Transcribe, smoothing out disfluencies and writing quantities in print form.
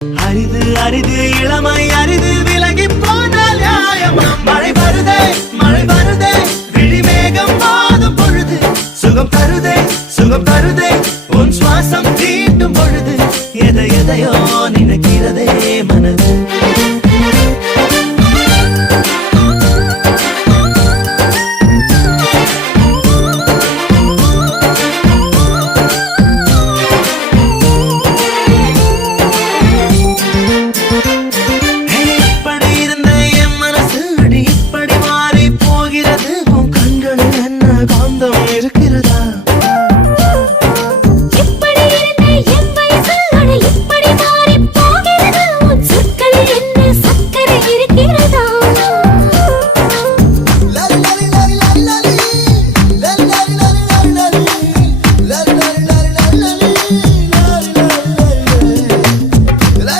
அரிது அரிது இளமை அரிது விலகி போனால் நியாயமா? மழை வருதே விழிமேகம் மாதும் பொழுது சுகம் தருதே உன் சுவாசம் தீட்டும் பொழுது எதையோ